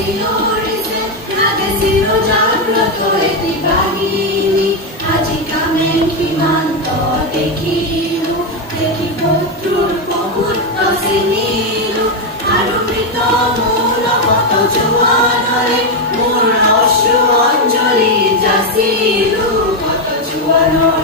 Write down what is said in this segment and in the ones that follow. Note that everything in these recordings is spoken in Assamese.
চিঞৰিছে লাগেছিল জাগ্ৰত এটি বাহিনী আজি কামেং সীমান্ত দেখিলো দেখি শত্ৰুৰ বহুত চিনিলো আৰু মৃত মোৰ লগত জোৱানৰে মোৰ অশ্ৰু অঞ্জলি যাচিলো কত জোৱানৰ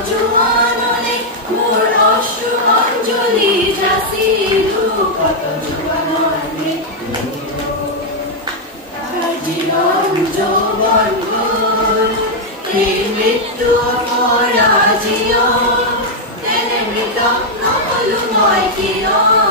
জোৱানৰে মোৰ অশ্ৰু অঞ্জলি যাচিলো কত জোৱানৰ মৃত্যু তাৰ জীৱন যৌৱন গল এই মৃত্যু পৰাজয় তেনে মৃত নহলো মই কিয়